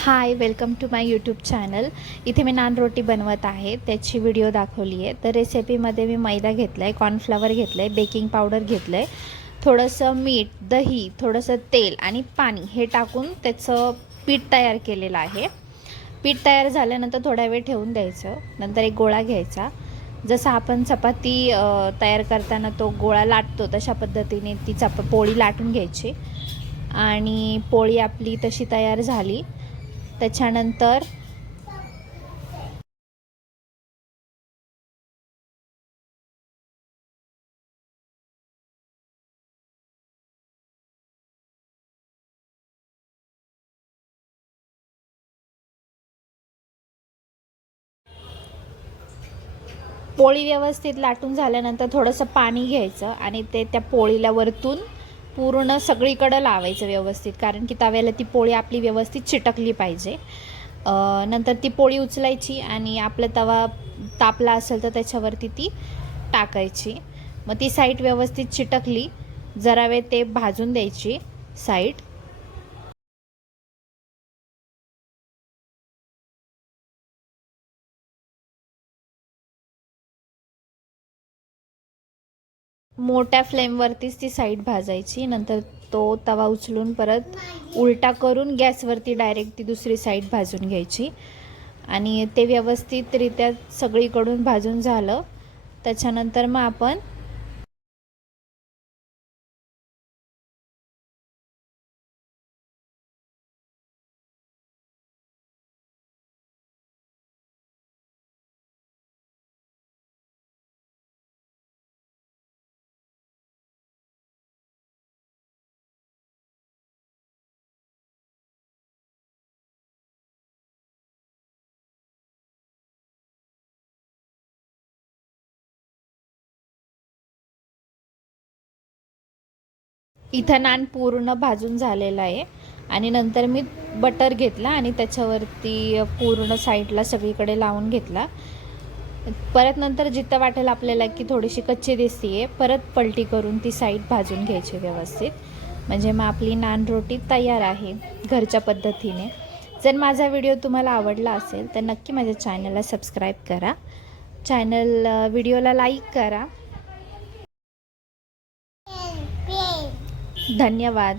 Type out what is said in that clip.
High, welcome to my YouTube channel. इथे मी नान रोटी बनवत आहे, त्याची व्हिडिओ दाखवली आहे। तर रेसिपीमध्ये मी मैदा घेतला आहे, कॉर्नफ्लॉवर घेतलं आहे, बेकिंग पावडर घेतलं आहे, थोडंसं मीठ, दही, थोडंसं तेल आणि पाणी हे टाकून त्याचं पीठ तयार केलेलं आहे। पीठ तयार झाल्यानंतर थोडा वेळ ठेवून द्यायचं। नंतर एक गोळा घ्यायचा, जसं आपण चपाती तयार करताना तो गोळा लाटतो तशा पद्धतीने ती पोळी लाटून घ्यायची। आणि पोळी आपली तशी तयार झाली त्याच्यानंतर पोळी व्यवस्थित लाटून झाल्यानंतर थोडंसं पाणी घ्यायचं आणि ते त्या पोळीला वरतून पूर्ण सगळीकडे लावायचं व्यवस्थित, कारण की तव्याला ती पोळी आपली व्यवस्थित चिटकली पाहिजे। नंतर ती पोळी उचलायची आणि आपला तवा तापला असेल तर त्याच्यावरती ती टाकायची। मग ती साईड व्यवस्थित चिटकली, जरा वेळ ते भाजून द्यायची साईड। मोठ्या फ्लेमवरतीच ती साईड भाजायची। नंतर तो तवा उचलून परत उलटा करून गॅसवरती डायरेक्ट ती दुसरी साईड भाजून घ्यायची। आणि ते व्यवस्थितरित्या सगळीकडून भाजून झालं त्याच्यानंतर मग आपण इथं नान पूर्ण भाजून झालेला आहे। आणि नंतर मी बटर घेतला आणि त्याच्यावरती पूर्ण साईडला सगळीकडे लावून घेतला। परत नंतर जिथं वाटेल आपल्याला की थोडीशी कच्ची दिसतीये, परत पलटी करून ती साईड भाजून घ्यायची व्यवस्थित, म्हणजे मग आपली नान रोटी तयार आहे घरच्या पद्धतीने। जर माझा व्हिडिओ तुम्हाला आवडला असेल तर नक्की माझ्या चॅनलला सबस्क्राईब करा, व्हिडिओला लाईक करा। धन्यवाद।